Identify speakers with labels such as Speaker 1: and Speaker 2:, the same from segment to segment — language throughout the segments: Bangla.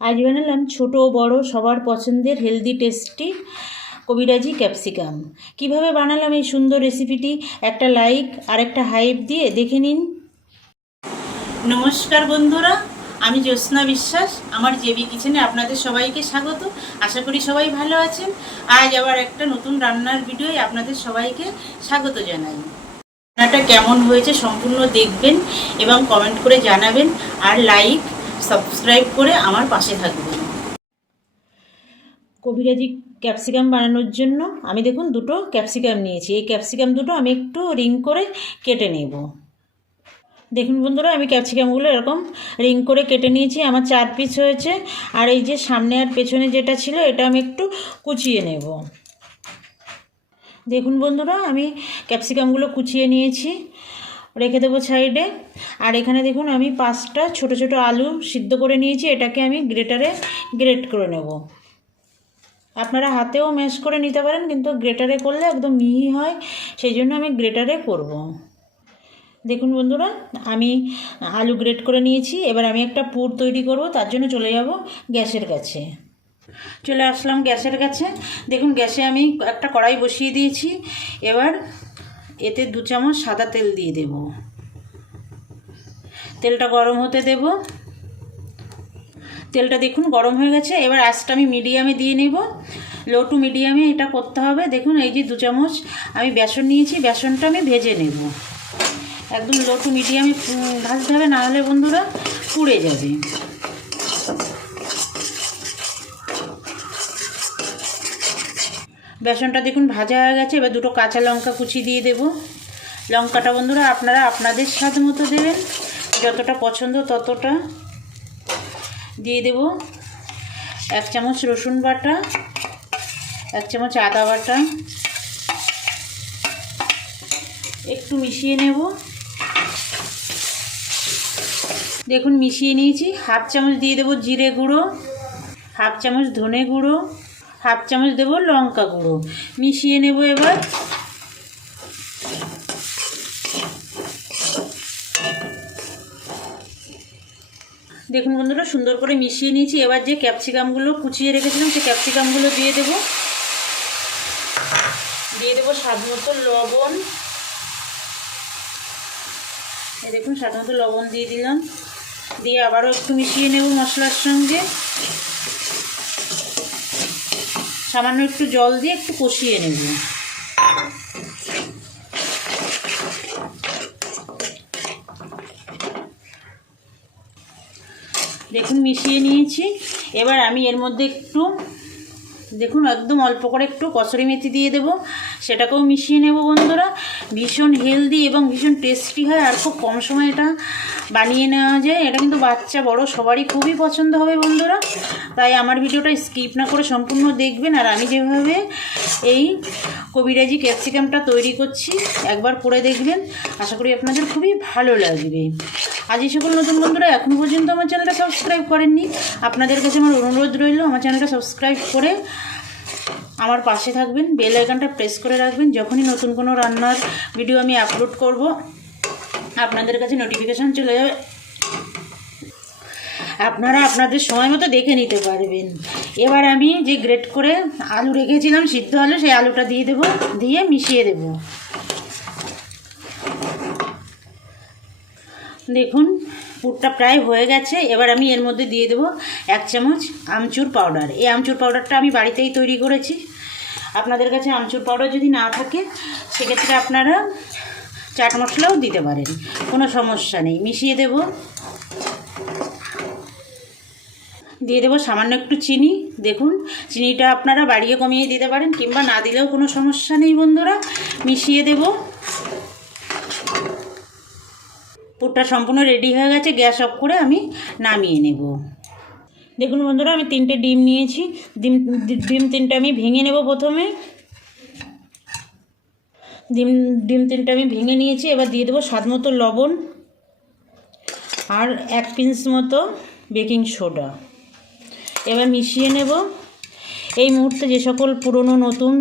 Speaker 1: আজ বানালাম ছোট বড় সবার পছন্দের হেলদি টেস্টি কবিরাজি ক্যাপসিকাম কীভাবে বানালাম এই সুন্দর রেসিপিটি একটা লাইক আর একটা হাইপ দিয়ে দেখে নিন। নমস্কার বন্ধুরা, আমি জ্যোৎস্না বিশ্বাস, আমার জেবি কিচেনে আপনাদের সবাইকে স্বাগত। আশা করি সবাই ভালো আছেন। আজ আবার একটা নতুন রান্নার ভিডিওয় আপনাদের সবাইকে স্বাগত জানাই। রান্নাটা কেমন হয়েছে সম্পূর্ণ দেখবেন এবং কমেন্ট করে জানাবেন। আর লাইক সাবস্ক্রাইব করে আমার পাশে থাকবেন। কবিরাজি ক্যাপসিকাম বানানোর জন্য আমি দেখুন দুটো ক্যাপসিকাম নিয়েছি। এই ক্যাপসিকাম দুটো আমি একটু রিং করে কেটে নেব। দেখুন বন্ধুরা, আমি ক্যাপসিকামগুলো এরকম রিং করে কেটে নিয়েছি। আমার চার পিস হয়েছে। আর এই যে সামনে আর পেছনে যেটা ছিল, এটা আমি একটু কুচিয়ে নেব। দেখুন বন্ধুরা, আমি ক্যাপসিকামগুলো কুচিয়ে নিয়েছি। রেখে দেবো সাইডে। আর এখানে দেখুন আমি পাঁচটা ছোট ছোট আলু সিদ্ধ করে নিয়েছি, এটাকে আমি গ্রেটারে গ্রেট করে নেব। আপনারা হাতেও ম্যাশ করে নিতে পারেন, কিন্তু গ্রেটারে করলে একদম মিহি হয়, সেই জন্য আমি গ্রেটারে করব। দেখুন বন্ধুরা, আমি আলু গ্রেট করে নিয়েছি, এবার আমি একটা পুর তৈরি করব, তার জন্য চলে যাব গ্যাসের কাছে। চলে আসলাম গ্যাসের কাছে। দেখুন, গ্যাসে আমি একটা কড়াই বসিয়ে দিয়েছি, এবার এতে দু চামচ সাদা তেল দিয়ে দেব। তেলটা গরম হতে দেব। তেলটা দেখুন গরম হয়ে গেছে। এবার আঁচটা আমি মিডিয়ামে দিয়ে নেব। লো টু মিডিয়ামে এটা করতে হবে। দেখুন এই যে দু চামচ আমি বেসন নিয়েছি, বেসনটা আমি ভেজে নেব। একদম লো টু মিডিয়ামে ভাজতে হবে নাহলে বন্ধুরা পুড়ে যাবে। বেসনটা দেখুন ভাজা হয়ে গেছে। এবার দুটো কাঁচা লঙ্কা কুচি দিয়ে দেব। লঙ্কাটা বন্ধুরা আপনারা আপনাদের স্বাদ মতো দেবেন। যতটা পছন্দ ততটা দিয়ে দেব। এক চামচ রসুন বাটা, এক চামচ আদা বাটা। একটু মিশিয়ে নেব। দেখুন, মিশিয়ে নিয়েছি। হাফ চামচ দিয়ে দেবো জিরে গুঁড়ো, হাফ চামচ ধনে গুঁড়ো, হাফ চামচ দেবো লঙ্কা গুঁড়ো। মিশিয়ে নেব এবার। দেখুন বন্ধুরা, সুন্দর করে মিশিয়ে নিয়েছি। এবার যে ক্যাপসিকামগুলো কুচিয়ে রেখেছিলাম, সেই ক্যাপসিকামগুলো দিয়ে দেব। দিয়ে দেবো স্বাদ মতো লবণ। এই দেখুন, স্বাদ মতো লবণ দিয়ে দিলাম। দিয়ে আবারও একটু মিশিয়ে নেব মশলার সঙ্গে। সামান্য একটু জল দিয়ে একটু কষিয়ে নেব। দেখুন, মিশিয়ে নিয়েছি। এবার আমি এর মধ্যে একটু, দেখুন, একদম অল্প করে একটু কসরি মেথি দিয়ে দেবো। সেটাকেও মিশিয়ে নেব বন্ধুরা। ভীষণ হেলদি এবং ভীষণ টেস্টি হয়, আর খুব কম সময় এটা বানিয়ে নেওয়া যায়। এটা কিন্তু বাচ্চা বড়, সবারই খুবই পছন্দ হবে বন্ধুরা। তাই আমার ভিডিওটা স্কিপ না করে সম্পূর্ণ দেখবেন। আর আমি যেভাবে এই কবিরাজি ক্যাপসিকামটা তৈরি করছি, একবার করে দেখবেন। আশা করি আপনাদের খুবই ভালো লাগবে। আজ এই সকল নতুন বন্ধুরা এখনও পর্যন্ত আমার চ্যানেলটা সাবস্ক্রাইব করেননি। আপনাদের কাছে আমার অনুরোধ রইল, আমার চ্যানেলটা সাবস্ক্রাইব করে আমার পাশে থাকবেন বেল আইকনটা প্রেস করে রাখবেন। যখনই নতুন কোনো রান্নার ভিডিও আমি আপলোড করব, আপনাদের কাছে নোটিফিকেশান চলে যাবে। আপনারা আপনাদের সময় মতো দেখে নিতে পারবেন। এবার আমি যে গ্রেট করে আলু রেখেছিলাম, সিদ্ধ আলু, সেই আলুটা দিয়ে দেব, দিয়ে মিশিয়ে দেব। দেখুন, পুরটা প্রায় হয়ে গেছে। এবার আমি এর মধ্যে দিয়ে দেবো এক চামচ আমচুর পাউডার। এই আমচুর পাউডারটা আমি বাড়িতেই তৈরি করেছি। আপনাদের কাছে আমচুর পাউডার যদি না থাকে, সেক্ষেত্রে আপনারা চাট মশলাও দিতে পারেন। কোনো সমস্যা নেই। মিশিয়ে দেব। দিয়ে দেবো সামান্য একটু চিনি। দেখুন, চিনিটা আপনারা বাড়িয়ে কমিয়ে দিতে পারেন, কিংবা না দিলেও কোনো সমস্যা নেই বন্ধুরা। মিশিয়ে দেবো। পুরটা সম্পূর্ণ রেডি হয়ে গেছে গ্যাস অফ করে আমি নামিয়ে নেব। দেখুন বন্ধুরা, আমি তিনটে ডিম নিয়েছি। ডিম ডিম তিনটে আমি ভেঙে নেব প্রথমে। ডিম ডিম তিনটে আমি ভেঙে নিয়েছি, এবার দিয়ে দেবো স্বাদ মতো লবণ আর এক পিঞ্চ মতো বেকিং সোডা এবার মিশিয়ে নেব। এই মুহূর্তে যে সকল পুরনো, নতুন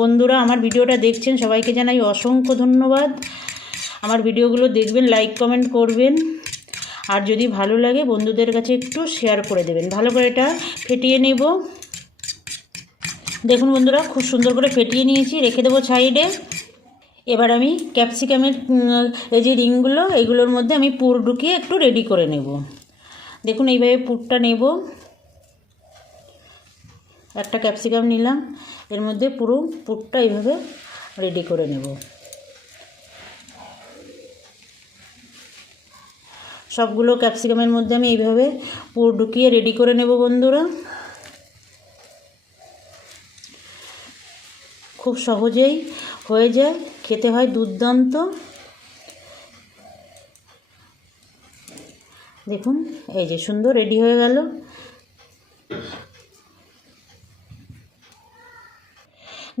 Speaker 1: বন্ধুরা আমার ভিডিওটা দেখছেন, সবাইকে জানাই অসংখ্য ধন্যবাদ। আমার ভিডিওগুলো দেখবেন লাইক কমেন্ট করবেন। আর যদি ভালো লাগে, বন্ধুদের কাছে একটু শেয়ার করে দেবেন। ভালো করে এটা ফেটিয়ে নেব। দেখুন বন্ধুরা, খুব সুন্দর করে ফেটিয়ে নিয়েছি, রেখে দেবো সাইডে। এবার আমি ক্যাপসিকামের এই যে রিংগুলো এইগুলোর মধ্যে আমি পুর ঢুকিয়ে একটু রেডি করে নেব। দেখুন এইভাবে পুরটা নেব। একটা ক্যাপসিকাম নিলাম, এর মধ্যে পুরো পুরটা এইভাবে রেডি করে নেব। সবগুলো ক্যাপসিকামের মধ্যে আমি এইভাবে পুর ঢুকিয়ে রেডি করে নেব বন্ধুরা। খুব সহজেই হয়ে যায়, খেতে হয় দুর্দান্ত। দেখুন, এই যে সুন্দর রেডি হয়ে গেল।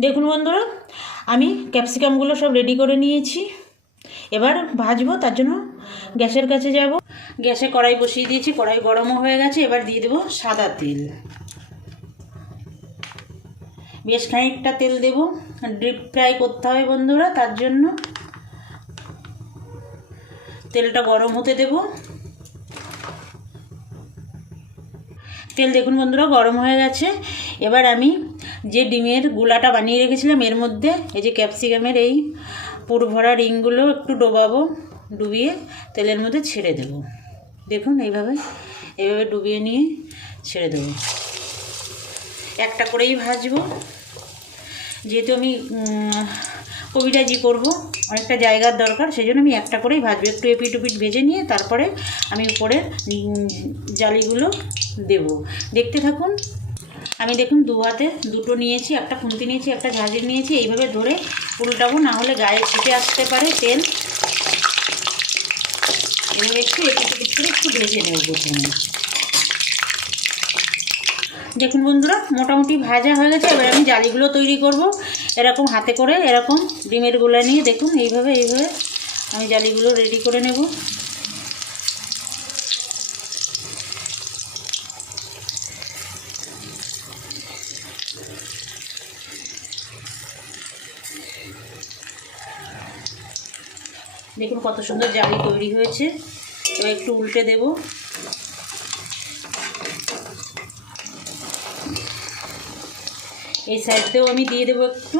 Speaker 1: দেখুন বন্ধুরা, আমি ক্যাপসিকামগুলো সব রেডি করে নিয়েছি। এবার ভাজবো, তার জন্য গ্যাসের কাছে যাব। গ্যাসে কড়াই বসিয়ে দিয়েছি, কড়াই গরমও হয়ে গেছে, এবার দিয়ে দেবো সাদা তেল। বেশ খানিকটা তেল দেব ডিপ ফ্রাই করতে হবে বন্ধুরা, তার জন্য। তেলটা গরম হতে দেব। তেল দেখুন বন্ধুরা, গরম হয়ে গেছে। এবার আমি যে ডিমের গুলাটা বানিয়ে রেখেছিলাম, এর মধ্যে এই যে ক্যাপসিকামের এই পুর ভরা রিংগুলো একটু ডোবাবো, ডুবিয়ে তেলের মধ্যে ছেড়ে দেব। দেখুন, এইভাবে এইভাবে ডুবিয়ে নিয়ে ছেড়ে দেবো। একটা করেই ভাজবো। যেহেতু আমি কবিরাজি করব, অনেকটা জায়গার দরকার সেই জন্য আমি একটা করেই ভাজবো। একটু এপিট উপিট ভেজে নিয়ে তারপরে আমি উপরে জালিগুলো দেব। দেখতে থাকুন, আমি দেখুন দু হাতে দুটো নিয়েছি, একটা খুন্তি নিয়েছি, একটা ঝাঁঝরি নিয়েছি, এইভাবে ধরে উল্টাবো, না হলে গায়ে ছিটে আসতে পারে, তেল। এভাবে একটু এপিট করে একটু ভেজে নেব প্রথমে। দেখুন বন্ধুরা, মোটামুটি ভাজা হয়ে গেছে, এবার আমি জালিগুলো তৈরি করব। এরকম হাতে করে, এরকম ডিমের গোলা নিয়ে দেখুন, এইভাবে এইভাবে আমি জালিগুলো রেডি করে নেব। দেখুন কত সুন্দর জালি তৈরি হয়েছে। এবার একটু উল্টে দেবো। এই সাইডতেও আমি দিয়ে দেবো একটু।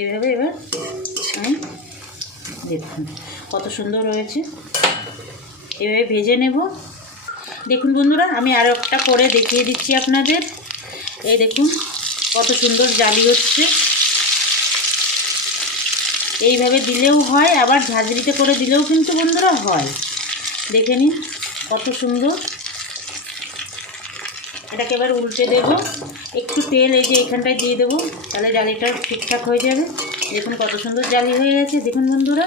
Speaker 1: এইভাবে এবার আমি দেখুন কত সুন্দর হয়েছে। এভাবে ভেজে নেব। দেখুন বন্ধুরা, আমি আরও একটা করে দেখিয়ে দিচ্ছি আপনাদের। এই দেখুন, কত সুন্দর জালি হচ্ছে। এইভাবে দিলেও হয়, আবার ঝাঁঝরিতে করে দিলেও কিন্তু বন্ধুরা হয়। দেখে নিন কত সুন্দর। এটাকে এবার উল্টে দেব। একটু তেল এই যে এখানটায় দিয়ে দেবো, তাহলে জালিটা ঠিকঠাক হয়ে যাবে। দেখুন কত সুন্দর জালি হয়ে গেছে। দেখুন বন্ধুরা।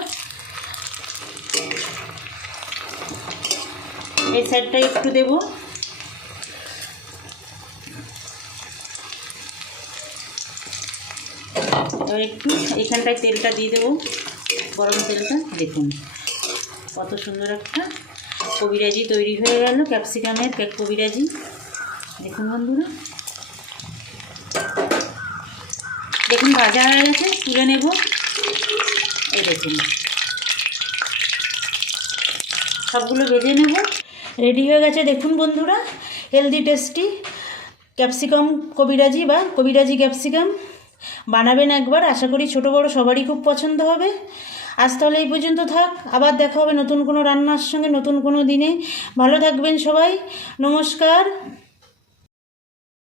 Speaker 1: এই সাইডটা একটু দেবো। এবার একটু এখানটায় তেলটা দিয়ে দেবো, গরম তেলটা। দেখুন, কত সুন্দর একটা কবিরাজি তৈরি হয়ে গেল, ক্যাপসিকামের কেক কবিরাজি। দেখুন বন্ধুরা। দেখুন, ভাজা হয়ে গেছে, তুলে নেব। এই দেখুন। সবগুলো ভেজে নেব। রেডি হয়ে গেছে। দেখুন বন্ধুরা হেলদি টেস্টি ক্যাপসিকাম কবিরাজি বা কবিরাজি ক্যাপসিকাম বানাবেন একবার। আশা করি ছোটো বড় সবারই খুব পছন্দ হবে। আজ তাহলে এই পর্যন্ত থাক। আবার দেখা হবে নতুন কোনো রান্নার সঙ্গে, নতুন কোনো দিনে। ভালো থাকবেন সবাই। নমস্কার।